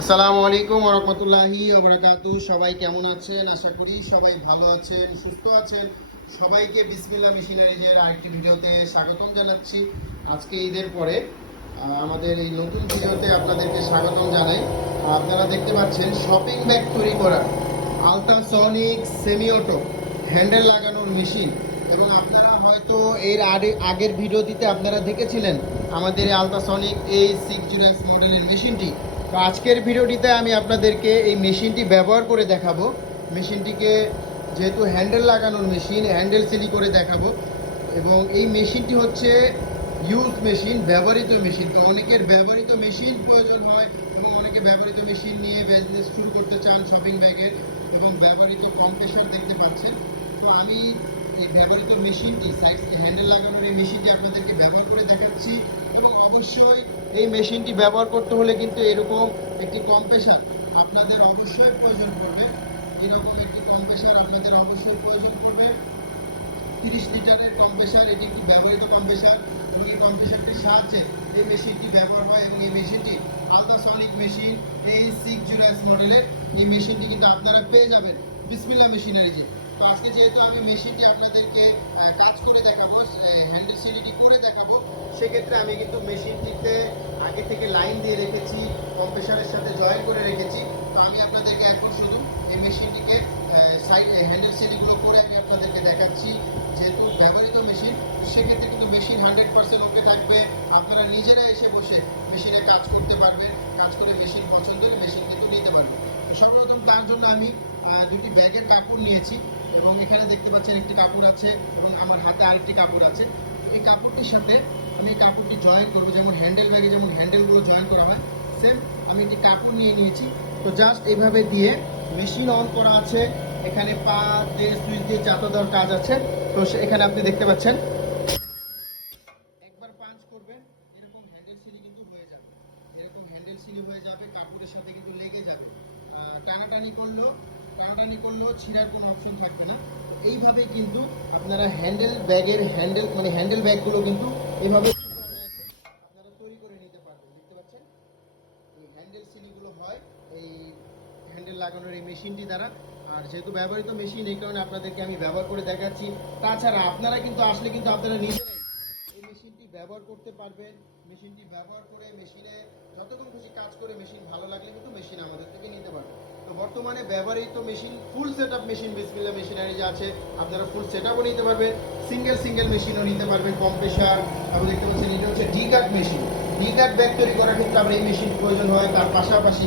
আসসালামু আলাইকুম ওয়া রাহমাতুল্লাহি ওয়া বারাকাতুহু। সবাই কেমন আছেন? আশা করি সবাই ভালো আছেন, সুস্থ আছেন। সবাইকে বিসমিল্লাহ মেশিনারিজের আরেকটি ভিডিওতে স্বাগতম জানাচ্ছি। আজকে ঈদের পরে আমাদের এই নতুন ভিডিওতে আপনাদেরকে স্বাগতম জানাই। আপনারা দেখতে পাচ্ছেন শপিং ব্যাগ তৈরি করা আলট্রাসনিক সেমি অটো হ্যান্ডেল লাগানোর মেশিন। এবং আপনারা হয়তো এর আগের ভিডিওটিতে আপনারা দেখেছিলেন আমাদের এই আলট্রাসনিক A606 মডেলের মেশিনটি। তো আজকের ভিডিওটিতে আমি আপনাদেরকে এই মেশিনটি ব্যবহার করে দেখাবো। মেশিনটিকে যেহেতু হ্যান্ডেল লাগানোর মেশিন, হ্যান্ডেল সিলি করে দেখাবো। এবং এই মেশিনটি হচ্ছে ইউজ মেশিন, ব্যবহৃত মেশিন। তো অনেকের ব্যবহৃত মেশিন প্রয়োজন হয় এবং অনেকে ব্যবহৃত মেশিন নিয়ে বিজনেস শুরু করতে চান শপিং ব্যাগের, এবং ব্যবহৃত কম্প্রেসার দেখতে পাচ্ছেন। তো আমি এই ব্যবহৃত মেশিনটি হ্যান্ডেল লাগানোর এই মেশিনটি আপনাদেরকে ব্যবহার করে দেখাচ্ছি। এবং অবশ্যই এই মেশিনটি ব্যবহার করতে হলে কিন্তু এরকম একটি কম্প্রেসার আপনাদের অবশ্যই প্রয়োজন পড়বে। এরকম একটি কম্প্রেসার আপনাদের অবশ্যই প্রয়োজন পড়বে। 30 লিটারের কম্প্রেসার, এটি একটি ব্যবহৃত কম্প্রেসার এবং এই কম্প্রেসারটির সাহায্যে এই মেশিনটি ব্যবহার হয়। এবং এই মেশিনটি আলট্রাসনিক মেশিন A606 মডেলের। এই মেশিনটি কিন্তু আপনারা পেয়ে যাবেন বিসমিল্লাহ মেশিনারিজে। তো আজকে যেহেতু আমি মেশিনটি আপনাদেরকে কাজ করে দেখাবো, হ্যান্ডেল সিলিটি করে দেখাবো, সেক্ষেত্রে আমি কিন্তু মেশিনটিতে আগে থেকে লাইন দিয়ে রেখেছি, কম্প্রেসারের সাথে জয়েন করে রেখেছি। তো আমি আপনাদেরকে এখন শুধু এই মেশিনটিকে হ্যান্ডেল সিলিগুলো করে আমি আপনাদেরকে দেখাচ্ছি। যেহেতু ব্যবহৃত মেশিন, সেক্ষেত্রে কিন্তু মেশিন 100% ওকে থাকবে। আপনারা নিজেরা এসে বসে মেশিনে কাজ করতে পারবেন, কাজ করে মেশিন পছন্দ হলে মেশিন কিন্তু নিতে পারবেন। তো সর্বপ্রথম তার জন্য আমি দুটি ব্যাগের কাপড় নিয়েছি এবং এখানে দেখতে পাচ্ছেন একটি কাপড় আছে এবং আমার হাতে আরেকটি কাপড় আছে। এই কাপড়টির সাথে আমি এই কাপড়টি জয়েন করবো, যেমন হ্যান্ডেল ব্যাগে যেমন হ্যান্ডেলগুলো জয়েন করা হয়, সেম আমি একটি কাপড় নিয়ে নিয়েছি। তো জাস্ট এইভাবে দিয়ে মেশিন অন করা আছে, এখানে পা দিয়ে সুইচ দিয়ে চাপা দেওয়ার কাজ আছে। তো এখানে আপনি দেখতে পাচ্ছেন একবার পাঞ্চ করবেন, এরকম হ্যান্ডেল সিলি কিন্তু হয়ে যাবে। এরকম হ্যান্ডেল সিলি হয়ে যাবে, কাপড়ের সাথে কিন্তু লেগে যাবে। টানাটানি করলেও ছিঁড়ার কোনো অপশন থাকবে না। তো এইভাবেই কিন্তু আপনারা হ্যান্ডেল ব্যাগের হ্যান্ডেল ব্যাগগুলো কিন্তু এইভাবে আপনারা তৈরি করে নিতে পারবেন। দেখতে পাচ্ছেন এই হ্যান্ডেল সিলিগুলো হয় এই হ্যান্ডেল লাগানোর এই মেশিনটি দ্বারা। আর যেহেতু ব্যবহৃত মেশিন, এই কারণে আপনাদেরকে আমি ব্যবহার করে দেখাচ্ছি। তাছাড়া আপনারা কিন্তু আসলে কিন্তু আপনারা নিজেরাই এই মেশিনটি ব্যবহার করতে পারবেন। মেশিনটি ব্যবহার করে মেশিনে যতক্ষণ খুশি কাজ করে মেশিন ভালো লাগলে কিন্তু মেশিন আমাদের থেকে নিতে পারবেন। তো বর্তমানে ব্যবহৃত machine full set up machine বিসমিল্লাহ মেশিনারি যে আছে, আপনারা ফুল সেট আপও নিতে পারবেন, সিঙ্গেল মেশিনও নিতে পারবেন, কম্প্রেসার। আপনি দেখতে পাচ্ছেন এটা হচ্ছে ডি কাট মেশিন। ডি কাট ব্যাগ তৈরি করার ক্ষেত্রে আপনার এই মেশিন প্রয়োজন হয়। তার পাশাপাশি